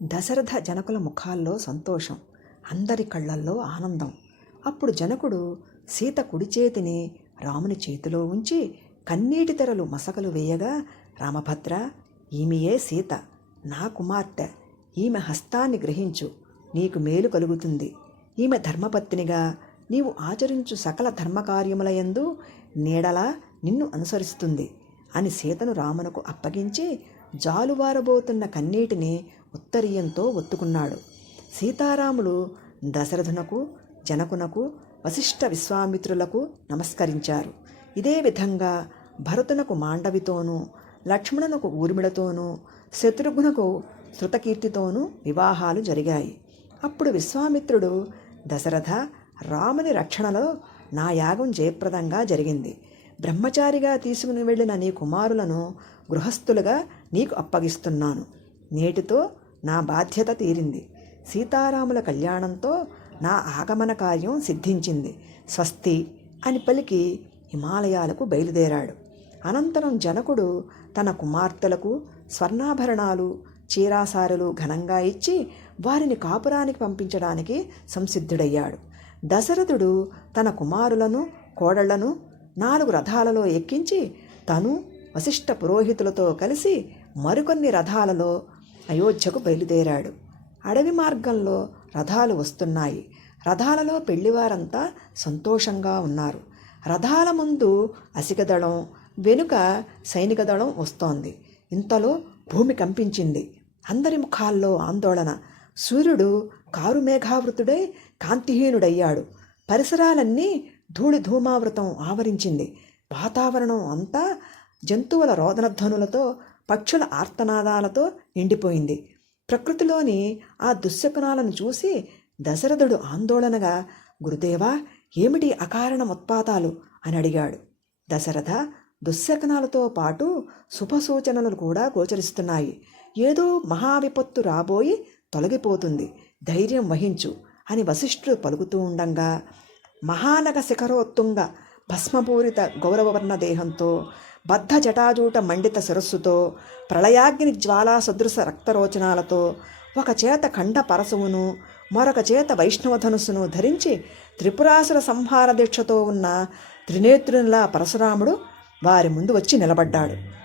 దశరథ జనకుల ముఖాల్లో సంతోషం, అందరి కళ్ళల్లో ఆనందం. అప్పుడు జనకుడు సీత కుడి చేతిని రాముని చేతిలో ఉంచి కన్నీటి తెరలు మసకలు వేయగా, రామభద్ర, ఈమెయే సీత, నా కుమార్తె. ఈమె హస్తాన్ని గ్రహించు, నీకు మేలు కలుగుతుంది. ఈమె ధర్మపత్నిగా నీవు ఆచరించు సకల ధర్మకార్యములయందు నీడలా నిన్ను అనుసరిస్తుంది అని సీతను రామునకు అప్పగించి జాలువారబోతున్న కన్నీటిని ఉత్తరీయంతో ఒత్తుకున్నాడు. సీతారాములు దశరథునకు, జనకునకు, వశిష్ఠ విశ్వామిత్రులకు నమస్కరించారు. ఇదే విధంగా భరతునకు మాండవితోనూ, లక్ష్మణునకు ఊర్మిళతోనూ, శత్రుఘ్నకు శృతకీర్తితోనూ వివాహాలు జరిగాయి. అప్పుడు విశ్వామిత్రుడు, దశరథ, రాముని రక్షణలో నా యాగం జయప్రదంగా జరిగింది. బ్రహ్మచారిగా తీసుకుని వెళ్ళిన నీ కుమారులను గృహస్థులుగా నీకు అప్పగిస్తున్నాను. నేటితో నా బాధ్యత తీరింది. సీతారాముల కళ్యాణంతో నా ఆగమన కార్యం సిద్ధించింది. స్వస్తి అని పలికి హిమాలయాలకు బయలుదేరాడు. అనంతరం జనకుడు తన కుమార్తెలకు స్వర్ణాభరణాలు, చీరాసారులు ఘనంగా ఇచ్చి వారిని కాపురానికి పంపించడానికి సంసిద్ధుడయ్యాడు. దశరథుడు తన కుమారులను, కోడళ్లను 4 రథాలలో ఎక్కించి తను వశిష్ఠ పురోహితులతో కలిసి మరికొన్ని రథాలలో అయోధ్యకు బయలుదేరాడు. అడవి మార్గంలో రథాలు వస్తున్నాయి. రథాలలో పెళ్లివారంతా సంతోషంగా ఉన్నారు. రథాల ముందు అసిగదళం, వెనుక సైనిక దళం వస్తోంది. ఇంతలో భూమి కంపించింది. అందరి ముఖాల్లో ఆందోళన. సూర్యుడు కారుమేఘావృతుడై కాంతిహీనుడయ్యాడు. పరిసరాలన్నీ ధూళి ధూమావృతం ఆవరించింది. వాతావరణం అంతా జంతువుల రోదనధ్వనులతో, పక్షుల ఆర్తనాదాలతో నిండిపోయింది. ప్రకృతిలోని ఆ దుశ్శకునాలను చూసి దశరథుడు ఆందోళనగా, గురుదేవా, ఏమిటి అకారణ ఉత్పాతాలు అని అడిగాడు. దశరథ, దుశ్శకనాలతో పాటు శుభసూచనలు కూడా గోచరిస్తున్నాయి. ఏదో మహావిపత్తు రాబోయి తొలగిపోతుంది. ధైర్యం వహించు అని వశిష్ఠుడు పలుకుతూ ఉండంగా, మహానగ శిఖరోత్తుంగ భస్మపూరిత గౌరవవర్ణ దేహంతో, బద్ధ జటాజూట మండిత శిరస్సుతో, ప్రళయాగ్ని జ్వాలా సదృశ రక్తరోచనాలతో, ఒక చేత ఖండ పరశువును, మరొక చేత వైష్ణవధనుస్సును ధరించి త్రిపురాసుర సంహార దీక్షతో ఉన్న త్రినేత్రునిలా పరశురాముడు వారి ముందు వచ్చి నిలబడ్డాడు.